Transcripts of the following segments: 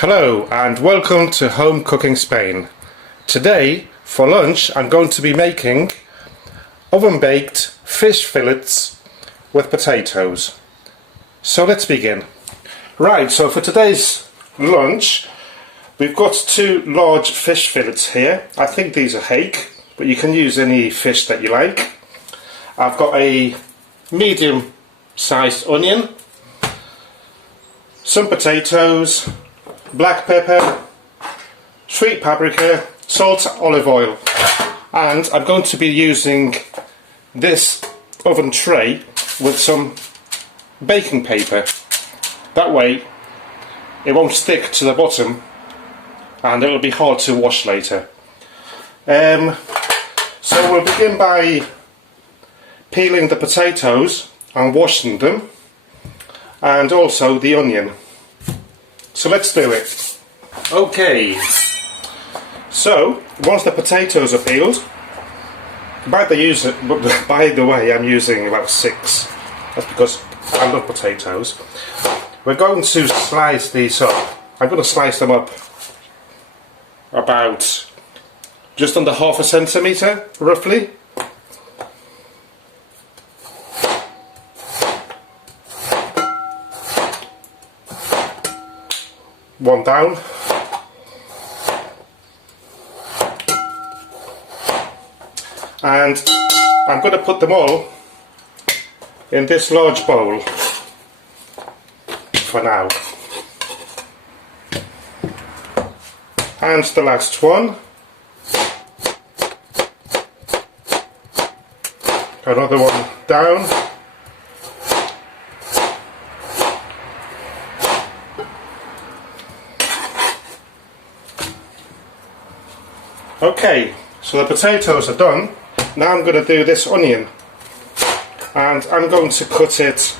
Hello and welcome to Home Cooking Spain. Today for lunch I'm going to be making oven baked fish fillets with potatoes. So let's begin. Right, so for today's lunch we've got two large fish fillets here. I think these are hake, but you can use any fish that you like. I've got a medium sized onion, some potatoes, black pepper, sweet paprika, salt, olive oil, and I'm going to be using this oven tray with some baking paper. That way it won't stick to the bottom and it will be hard to wash later. So we'll begin by peeling the potatoes and washing them, and also the onion. So let's do it. Okay, so once the potatoes are peeled, by the way I'm using about 6, that's because I love potatoes. We're going to slice these up. I'm going to slice them up about just under half a centimetre roughly. One down, and I'm going to put them all in this large bowl for now. And the last one, another one down. Okay, so the potatoes are done. Now I'm going to do this onion, and I'm going to cut it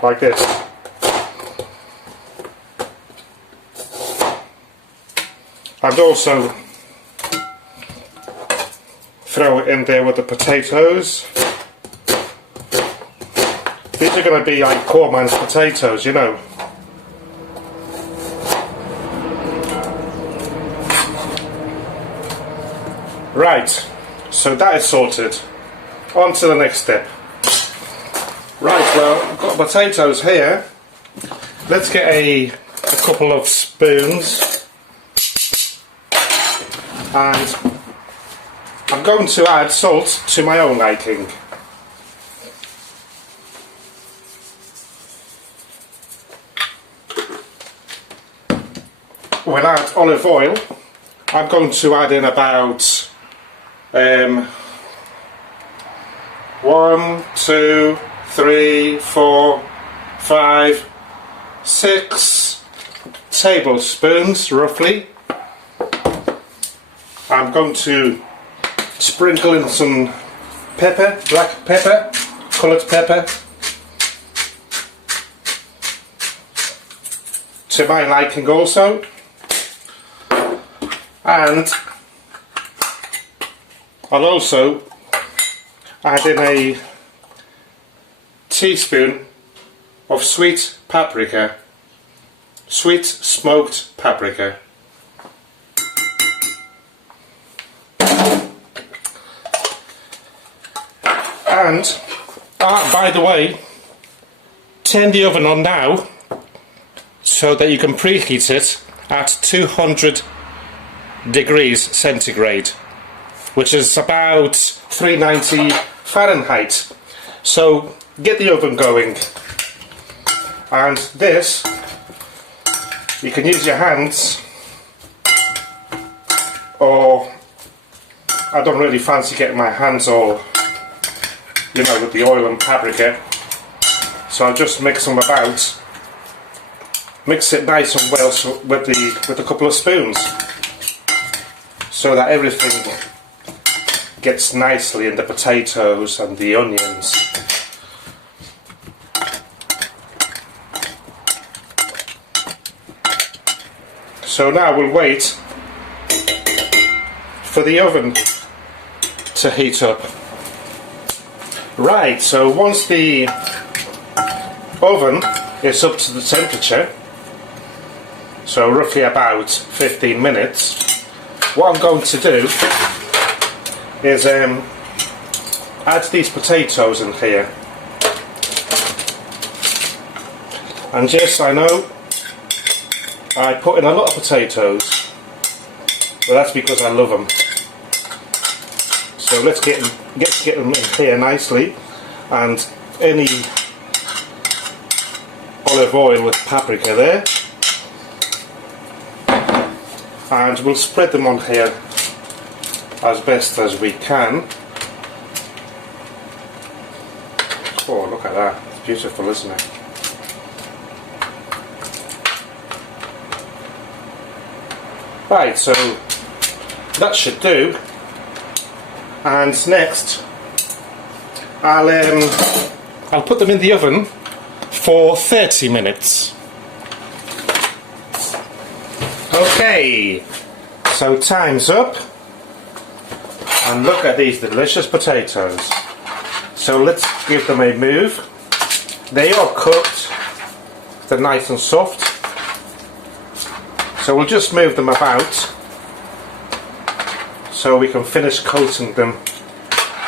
like this. And also throw it in there with the potatoes. These are going to be like poor man's potatoes, you know. Right, so that is sorted. On to the next step. Right, well, I've got potatoes here. Let's get a couple of spoons. And I'm going to add salt to my own liking. We'll add olive oil. I'm going to add in about 1, 2, 3, 4, 5, 6 tablespoons roughly. I'm going to sprinkle in some pepper, black pepper, coloured pepper, to my liking also, and I'll also add in a teaspoon of sweet paprika, sweet smoked paprika. And by the way, turn the oven on now so that you can preheat it at 200 degrees centigrade, which is about 390 Fahrenheit. So get the oven going, and this, you can use your hands, or I don't really fancy getting my hands all, you know, with the oil and paprika, so I'll just mix them about, mix it nice and well with a couple of spoons, so that everything gets nicely in the potatoes and the onions. So now we'll wait for the oven to heat up. Right, so once the oven is up to the temperature, so roughly about 15 minutes, what I'm going to do is add these potatoes in here. And yes, I know I put in a lot of potatoes, but that's because I love them. So let's get them in here nicely, and any olive oil with paprika there, and we'll spread them on here as best as we can. Oh, look at that, it's beautiful, isn't it? Right, so that should do. And next, I'll put them in the oven for 30 minutes. Okay, so time's up, and look at these delicious potatoes. So let's give them a move. They are cooked, they're nice and soft. So we'll just move them about so we can finish coating them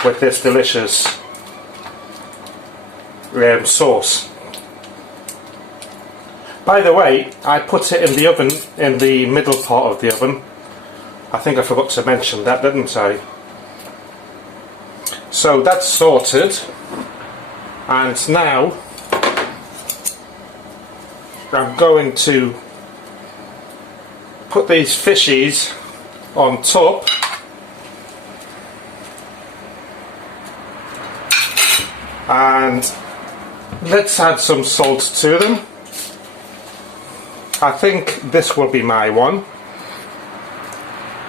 with this delicious sauce. By the way, I put it in the oven, in the middle part of the oven. I think I forgot to mention that, didn't I? So that's sorted, and now I'm going to put these fishies on top, and let's add some salt to them. I think this will be my one,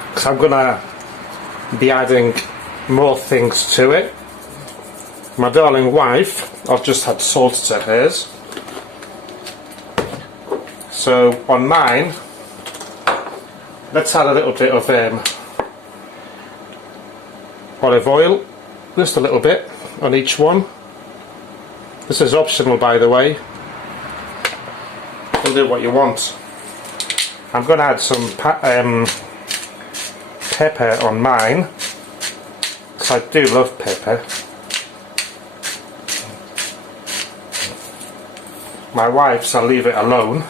because I'm gonna be adding more things to it. My darling wife, I've just had salt to hers. So on mine, let's add a little bit of olive oil, just a little bit on each one. This is optional, by the way. You can do what you want. I'm going to add some pepper on mine, because I do love pepper. My wife's, I'll leave it alone.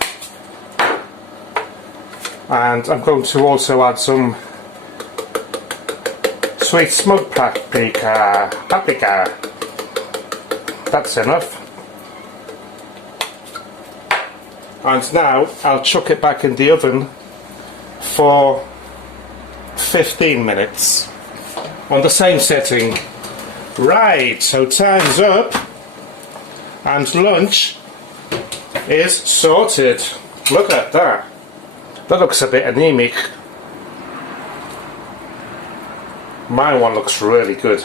And I'm going to also add some sweet smoked paprika. That's enough. And now I'll chuck it back in the oven for 15 minutes on the same setting. Right, so time's up, and lunch is sorted. Look at that. That looks a bit anemic. My one looks really good.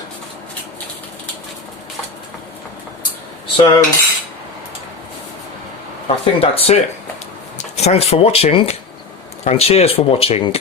So I think that's it. Thanks for watching, and cheers for watching.